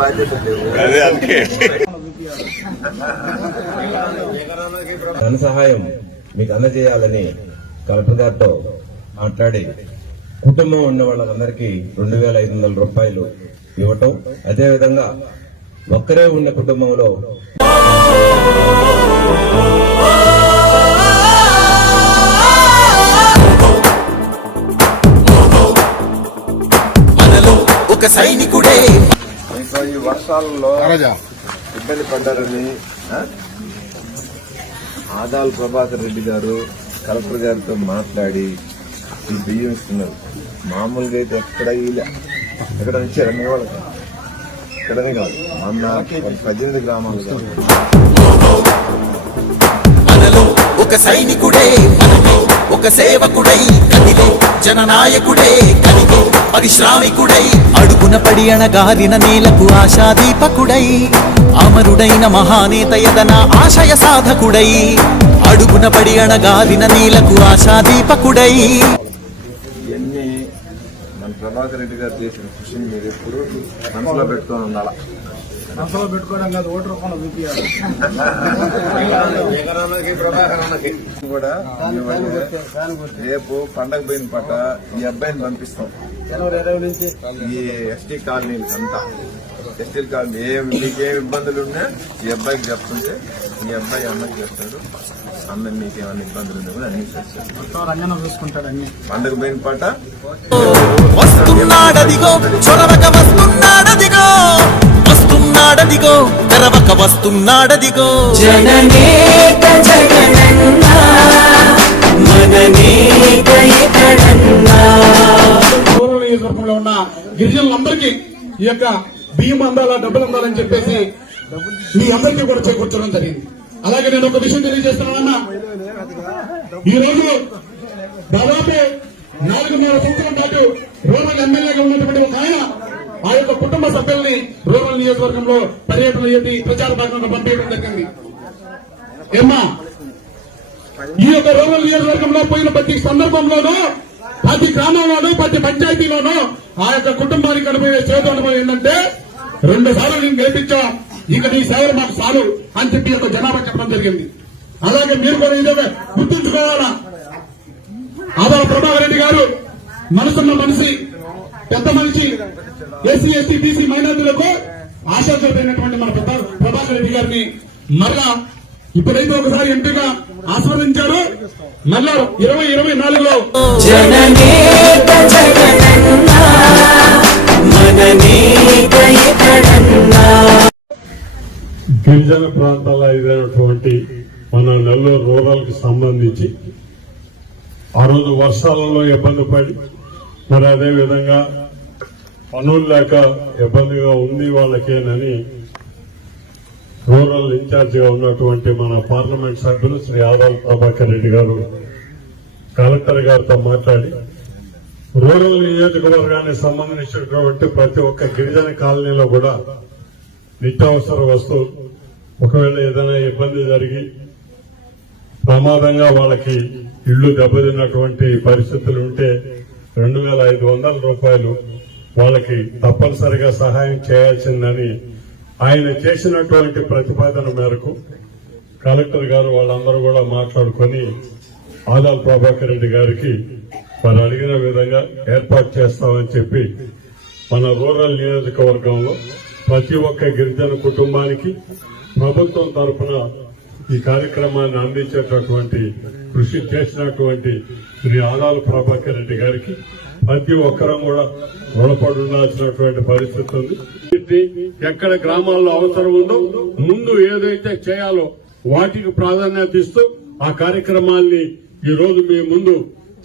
బాధ్యత ధన సహాయం మీకు అందజేయాలని కలెక్టర్ గారితో మాట్లాడి కుటుంబం ఉన్న వాళ్ళందరికీ 2500 రూపాయలు ఇవ్వటం, అదేవిధంగా ఒక్కరే ఉన్న కుటుంబంలో ఒక సైనికుడే ఈ వర్షాలలో ఇబ్బంది పడ్డారని ఆదాల ప్రభాకర్ రెడ్డి గారు కలెక్టర్ గారితో మాట్లాడి ఈ బియ్యం ఇస్తున్నారు. మామూలుగా అయితే ఎక్కడ నుంచి 2 వాళ్ళకి ఇక్కడనే కాదు, మొన్న 18 గ్రామాలు కాదు. ఒక సైనికుడే ఒక సేవకుడై కదిలే జననాయకుడే కలిగే పరిశ్రామికుడై అడుగున పడి అణగారిన నేలకు ఆశాదీపకుడై అమరుడైన మహానేత యదన ఆశయ సాధకుడై అడుగున పడి అణగారిన నేలకు ఆశాదీపకుడై. ఇవన్నీ మన ప్రభాకర్ రెడ్డి గారు చేసిన కృషిని మీరు ఎప్పుడు మనసులో పెట్టుకొని ఉండాలా. మనసులో పెట్టుకోవడం కాదు, ఓటు రూపంలో చూపించాలి కూడా. రేపు పండగ పోయిన పట్ట ఈ అబ్బాయిని పంపిస్తాం జనవరి 20 నుంచి ఈ ఎస్టీ కాలనీలకు అంతా. ఎస్టీ కాలనీ మీకేం ఇబ్బందులు ఉన్నా ఈ అబ్బాయికి చెప్తుంటే ఈ అబ్బాయి అన్నకి చెప్తాడు. అన్న మీకేమన్నా ఇబ్బందులు ఉన్నా కూడా అన్ని చేస్తాడు. రంగన చూసుకుంటాడు అన్ని. పండగ పోయిన పట్ట వస్తున్నాడదిగో చొరవక వస్తున్నాడదిగో వస్తున్నాడదిగో తెరవక వస్తున్నాడదిగో జననేత జగనన్నా మననేత ఎక్కడన్నా. రూరల్ నియోజకవర్గంలో ఉన్న గిరిజనులందరికీ ఈ యొక్క బియ్యం అందాలా, డబ్బులు అందాలని చెప్పేసి మీ అందరికీ కూడా చేకూర్చడం జరిగింది. అలాగే నేను ఒక విషయం తెలియజేస్తున్నానన్నా, ఈ రోజు దాదాపు 4.5 సంవత్సరం పాటు రూరల్ ఎమ్మెల్యేగా ఉన్నటువంటి ఒక ఆయన ఆ యొక్క కుటుంబ సభ్యుల్ని రూరల్ నియోజకవర్గంలో పర్యటన చేసి ప్రచార భాగంలో పంపించడం జరిగింది. ఏమ్మా, ఈ యొక్క రూరల్ నియోజకవర్గంలో పోయిన ప్రతి సందర్భంలోనూ, ప్రతి గ్రామంలోనూ, ప్రతి పంచాయతీలోనూ ఆ యొక్క కుటుంబానికి అనుభవే చేదు అనుభవం ఏంటంటే 2 సార్లు నేను గెలిపించా, ఇక నీ సేవలు మాకు చాలు అని చెప్పి ఒక జనాభా చెప్పడం జరిగింది. అలాగే మీరు కూడా ఇదే గుర్తుంచుకోవాలా. ఆదాల ప్రభాకర్ రెడ్డి గారు మనసున్న మనిషి, పెద్ద మనిషి, ఎస్సీ ఎస్టీ బీసీ మైనార్టీలకు ఆశాజ్యోతైనటువంటి మన ప్రభాకర్ రెడ్డి గారిని మరలా ఇప్పుడైతే ఒకసారి ఎంపీగా ఆస్వాదించారు. మళ్ళా 2024లో గిరిజన ప్రాంతాల్లో అయినటువంటి మన నెల్లూరు రూరల్ కి సంబంధించి ఆ రోజు వర్షాలలో ఇబ్బంది పడి, మరి అదే విధంగా పనులు లేక ఇబ్బందిగా ఉంది వాళ్ళకేనని రూరల్ ఇన్ఛార్జ్ గా ఉన్నటువంటి మన పార్లమెంట్ సభ్యులు శ్రీ ఆదాల ప్రభాకర్ రెడ్డి గారు కలెక్టర్ గారితో మాట్లాడి రూరల్ నియోజకవర్గానికి సంబంధించినటువంటి ప్రతి ఒక్క గిరిజన కాలనీలో కూడా నిత్యావసర వస్తువులు, ఒకవేళ ఏదైనా ఇబ్బంది జరిగి ప్రమాదంగా వాళ్ళకి ఇళ్లు దెబ్బతిన్నటువంటి పరిస్థితులు ఉంటే 2500 రూపాయలు వాళ్ళకి తప్పనిసరిగా సహాయం చేయాల్సిందని ఆయన చేసినటువంటి ప్రతిపాదన మేరకు కలెక్టర్ గారు వాళ్ళందరూ కూడా మాట్లాడుకుని ఆదాల ప్రభాకర్ రెడ్డి గారికి వారు అడిగిన విధంగా ఏర్పాటు చేస్తామని చెప్పి మన రూరల్ నియోజకవర్గంలో ప్రతి ఒక్క గిరిజన కుటుంబానికి ప్రభుత్వం తరఫున ఈ కార్యక్రమాన్ని అందించేటటువంటి కృషి చేసినటువంటి శ్రీ ఆదాల ప్రభాకర్ రెడ్డి గారికి ప్రతి ఒక్కరం కూడా రుణపడి ఉండాల్సినటువంటి పరిస్థితి ఉంది. ఎక్కడ గ్రామాల్లో అవసరం ఉందో ముందు ఏదైతే చేయాలో వాటికి ప్రాధాన్యత ఇస్తూ ఆ కార్యక్రమాన్ని ఈ రోజు మీ ముందు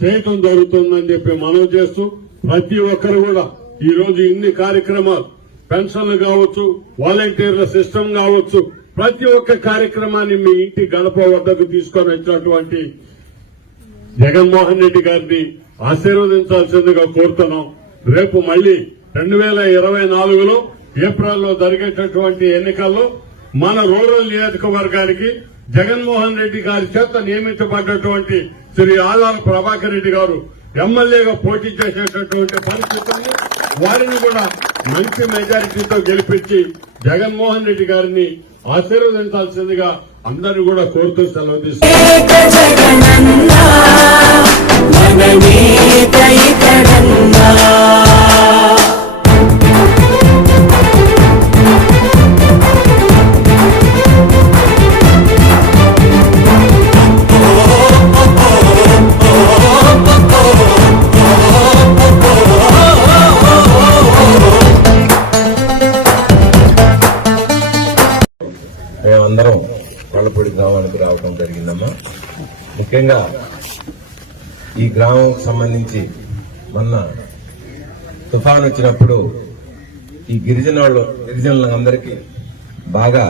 చేయటం జరుగుతుందని చెప్పి మనవి చేస్తూ ప్రతి ఒక్కరు కూడా ఈ రోజు ఇన్ని కార్యక్రమాలు, పెన్షన్లు కావచ్చు, వాలంటీర్ల సిస్టమ్ కావచ్చు, ప్రతి ఒక్క కార్యక్రమాన్ని మీ ఇంటి గడప వద్దకు తీసుకొని వచ్చినటువంటి జగన్మోహన్ రెడ్డి గారిని ఆశీర్వదించాల్సిందిగా కోరుతున్నాం. రేపు మళ్లీ 2024లో ఏప్రిల్లో జరిగేటటువంటి ఎన్నికల్లో మన రూరల్ నియోజకవర్గానికి జగన్మోహన్ రెడ్డి గారి చేత నియమించబడ్డటువంటి శ్రీ ఆదాల ప్రభాకర్ రెడ్డి గారు ఎమ్మెల్యేగా పోటీ చేసేటటువంటి పరిస్థితుల్ని వారిని కూడా మంచి మెజారిటీతో గెలిపించి జగన్మోహన్ రెడ్డి గారిని ఆశీర్వదించాల్సిందిగా అందరూ కూడా కోరుతూ సెలవు తీసుకుంటారు. ఏక జగనన్నా మన నేత ఇతడన్నా మేమందరం కొల్లపూడి గ్రామానికి రావడం జరిగిందమ్మా. ముఖ్యంగా ఈ గ్రామం సంబంధించి తుఫాన్ వచ్చినప్పుడు ఈ గిరిజనులందరికీ బాగా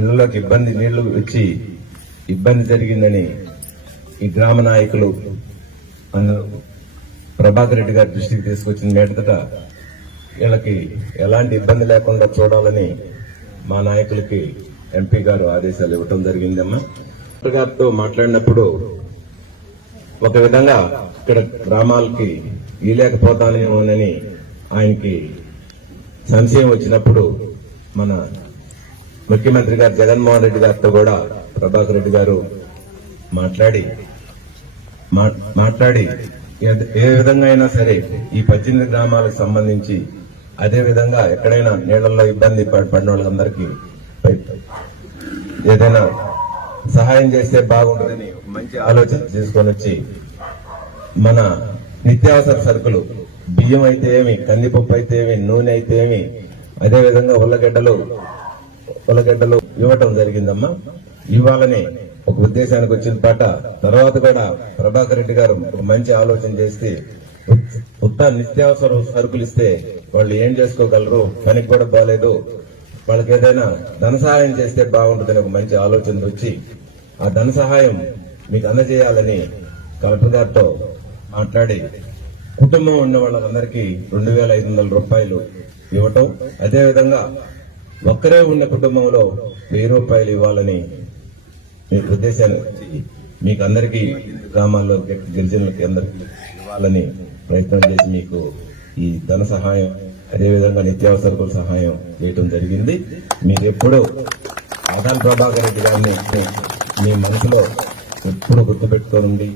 ఇళ్లలోకి నీళ్లు వచ్చి ఇబ్బంది జరిగిందని ఈ గ్రామ నాయకులు అందరూ ప్రభాకర్ రెడ్డి గారి దృష్టికి తీసుకొచ్చిన మీదట వీళ్ళకి ఎలాంటి ఇబ్బంది లేకుండా చూడాలని మా నాయకులకి ఎంపీ గారు ఆదేశాలు ఇవ్వటం జరిగిందమ్మా. కలెక్టర్ గారితో మాట్లాడినప్పుడు ఒక విధంగా ఇక్కడ గ్రామాలకి ఇలేకపోతానేమోనని ఆయనకి సంశయం వచ్చినప్పుడు మన ముఖ్యమంత్రి గారు జగన్మోహన్ రెడ్డి గారితో కూడా ప్రభాకర్ రెడ్డి గారు మాట్లాడి ఏ విధంగా అయినా సరే ఈ 18 గ్రామాలకు సంబంధించి అదే విధంగా ఎక్కడైనా నీళ్లలో ఇబ్బంది పడిన వాళ్ళందరికీ ఏదైనా సహాయం చేస్తే బాగుంటుందని మంచి ఆలోచన తీసుకొని వచ్చి మన నిత్యావసర సరుకులు బియ్యం అయితే ఏమి, కందిపప్పు అయితే ఏమి, నూనె అయితే ఏమి, అదే విధంగా ఉల్లగడ్డలు ఇవ్వటం జరిగిందమ్మా. ఇవ్వాలని ఒక ఉద్దేశానికి వచ్చిన పాట తర్వాత కూడా ప్రభాకర్ రెడ్డి గారు ఒక మంచి ఆలోచన చేసి నిత్యావసర సరుకులు ఇస్తే వాళ్ళు ఏం చేసుకోగలరు, పనికి కూడా బాగాలేదు, వాళ్ళకి ఏదైనా ధన సహాయం చేస్తే బాగుంటుందని ఒక మంచి ఆలోచన వచ్చి ఆ ధన సహాయం మీకు అందజేయాలని కలెక్టర్ గారితో మాట్లాడి కుటుంబం ఉన్న వాళ్ళందరికీ 2,500 రూపాయలు ఇవ్వటం, అదేవిధంగా ఒక్కరే ఉన్న కుటుంబంలో 1000 రూపాయలు ఇవ్వాలని మీకు ఉద్దేశాన్ని మీకు అందరికీ గ్రామాల్లో గిరిజనులకి అందరికీ ఇవ్వాలని ప్రయత్నం చేసి మీకు ఈ ధన సహాయం అదేవిధంగా నిత్యావసరకుల సహాయం చేయటం జరిగింది. మీరు ఎప్పుడూ ఆదాల్ ప్రభాకర్ రెడ్డి గారిని మీ మనసులో ఎప్పుడు గుర్తుపెట్టుకోనండి.